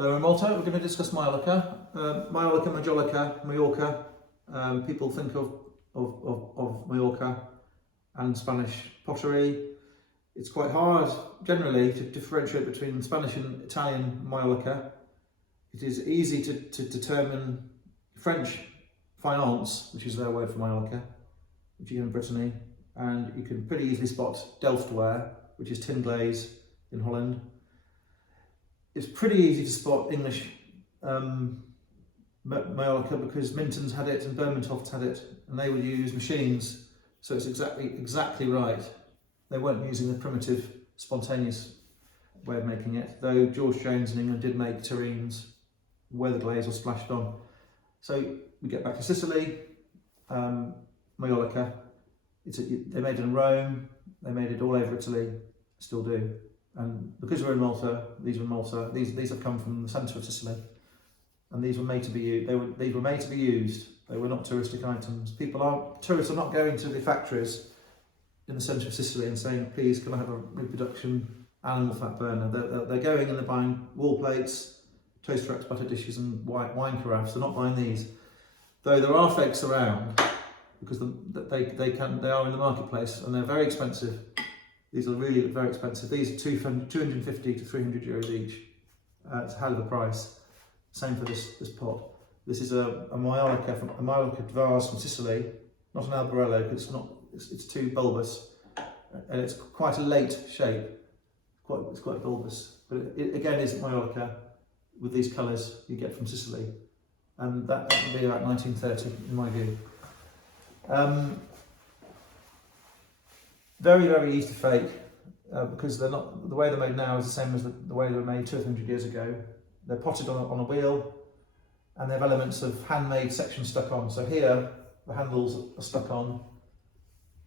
Hello in Malta, we're going to discuss Majolica. Majolica, Mallorca. People think of Mallorca and Spanish pottery. It's quite hard generally to differentiate between Spanish and Italian Majolica. It is easy to determine French finance, which is their word for Majolica, which you get in Brittany, and you can pretty easily spot Delftware, which is tin glaze in Holland. It's pretty easy to spot English Majolica because Minton's had it and Bermontoft's had it, and they would use machines, so it's exactly right. They weren't using the primitive, spontaneous way of making it, though George Jones in England did make terrines where the glaze was splashed on. So we get back to Sicily, Majolica. They made it in Rome, they made it all over Italy, still do. And because we're in Malta, these have come from the centre of Sicily, and these were made to be used. These were made to be used. They were not touristic items. Tourists are not going to the factories in the centre of Sicily and saying, "Please, can I have a reproduction animal fat burner?" They're going and they're buying wall plates, toaster racks, butter dishes, and wine carafes. They're not buying these, though there are fakes around because they are in the marketplace and they're very expensive. These are really very expensive. These are 250 to 300 euros each. It's a hell of a price. Same for this pot. This is a Majolica vase from Sicily, not an albarello because it's too bulbous, and it's quite a late shape. It's quite bulbous, but it again isn't Majolica with these colours you get from Sicily, and that would be about 1930 in my view. Very, very easy to fake because they're not. The way they're made now is the same as the way they were made 200 years ago. They're potted on a wheel, and they have elements of handmade sections stuck on. So here, the handles are stuck on.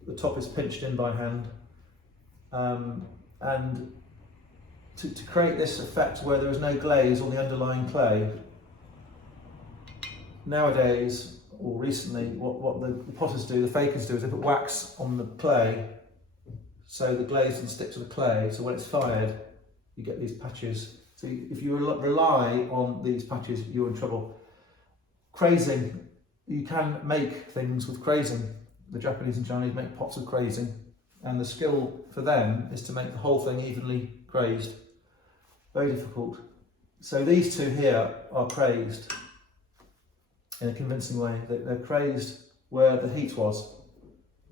The top is pinched in by hand, and to create this effect where there is no glaze on the underlying clay. Nowadays, or recently, what the potters do, the fakers do, is they put wax on the clay. So the glaze doesn't stick to the clay, so when it's fired, you get these patches. So if you rely on these patches, you're in trouble. Crazing, you can make things with crazing. The Japanese and Chinese make pots with crazing, and the skill for them is to make the whole thing evenly crazed. Very difficult. So these two here are crazed in a convincing way. They're crazed where the heat was,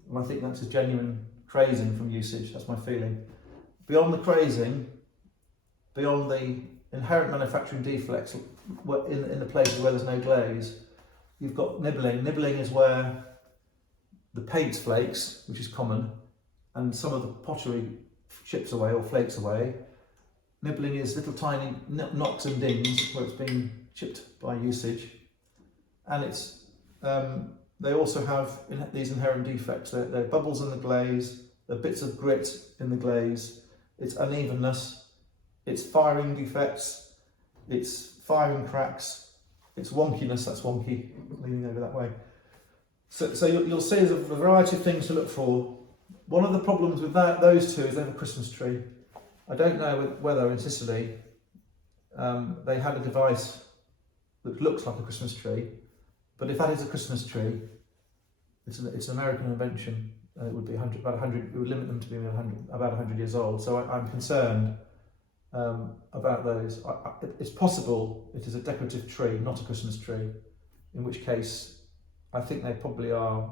and I think that's a genuine crazing from usage. That's my feeling. Beyond the crazing, beyond the inherent manufacturing defects in the places where there's no glaze, you've got nibbling. Nibbling is where the paint flakes, which is common, and some of the pottery chips away or flakes away. Nibbling is little tiny knocks and dings where it's been chipped by usage, and it's they also have these inherent defects. They're bubbles in the glaze, they're bits of grit in the glaze, it's unevenness, it's firing defects, it's firing cracks, it's wonkiness, that's wonky, leaning over that way. So you'll see there's a variety of things to look for. One of the problems with those two is they have a Christmas tree. I don't know whether in Sicily they had a device that looks like a Christmas tree, but if that is a Christmas tree, it's an American invention. It would be about 100. It would limit them to being about 100 years old. So I'm concerned about those. It's possible it is a decorative tree, not a Christmas tree. In which case, I think they probably are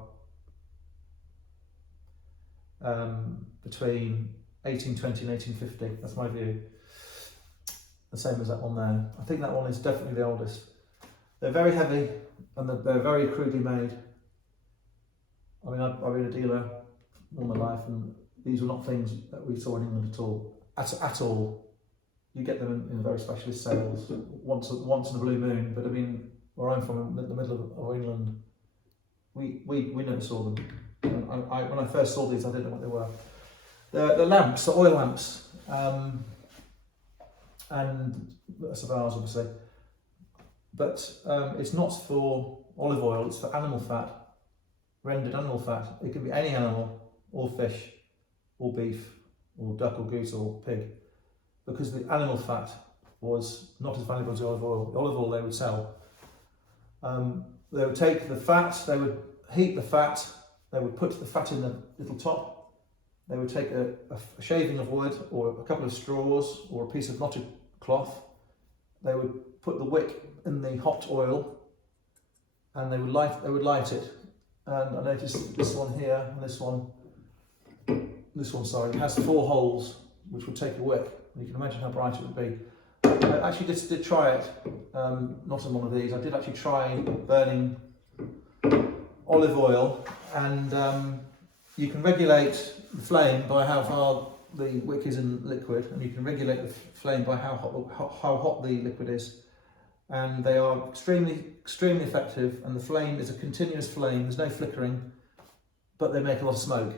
between 1820 and 1850. That's my view. The same as that one there. I think that one is definitely the oldest. They're very heavy and they're very crudely made. I mean, I've been a dealer all my life, and these were not things that we saw in England at all. At all. You get them in very specialist sales once in a blue moon. But I mean, where I'm from, in the middle of England, we never saw them. And when I first saw these, I didn't know what they were. The lamps, the oil lamps, and cigars, obviously. But it's not for olive oil, it's for animal fat, rendered animal fat. It can be any animal, or fish, or beef, or duck, or goose, or pig. Because the animal fat was not as valuable as the olive oil. The olive oil they would sell. They would take the fat, they would heat the fat, they would put the fat in the little top, they would take a shaving of wood or a couple of straws or a piece of knotted cloth, they would put the wick in the hot oil and they would light it. And I noticed this one here and this one, sorry, has 4 holes which would take a wick. You can imagine how bright it would be. I actually did try it, not on one of these. I did actually try burning olive oil, and you can regulate the flame by how far the wick is in liquid, and you can regulate the flame by how hot the liquid is. And they are extremely effective, and the flame is a continuous flame. There's no flickering, but they make a lot of smoke.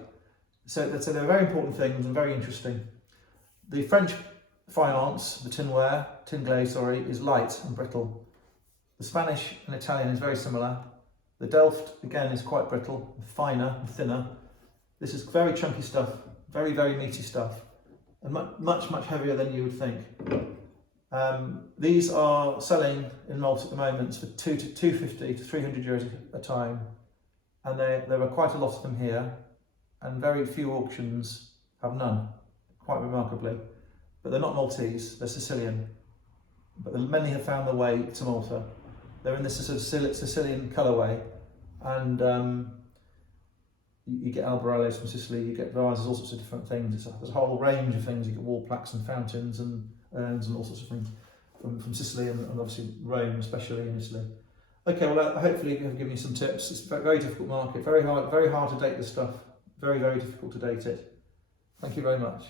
So they're very important things and very interesting. The French faience, the tin glaze, is light and brittle. The Spanish and Italian is very similar. The Delft, again, is quite brittle, finer and thinner. This is very chunky stuff, very meaty stuff, and much heavier than you would think. These are selling in Malta at the moment for 250 to 300 euros a time, and there are quite a lot of them here, and very few auctions have none, quite remarkably. But they're not Maltese, they're Sicilian. But many have found their way to Malta. They're in this sort of Sicilian colourway, and you get albarellos from Sicily, you get vases, all sorts of different things. There's a whole range of things. You get wall plaques and fountains and urns and all sorts of things from Sicily and obviously Rome, especially in Italy. Okay, well, hopefully I've given you some tips. It's a very difficult market, very hard to date this stuff. Very difficult to date it. Thank you very much.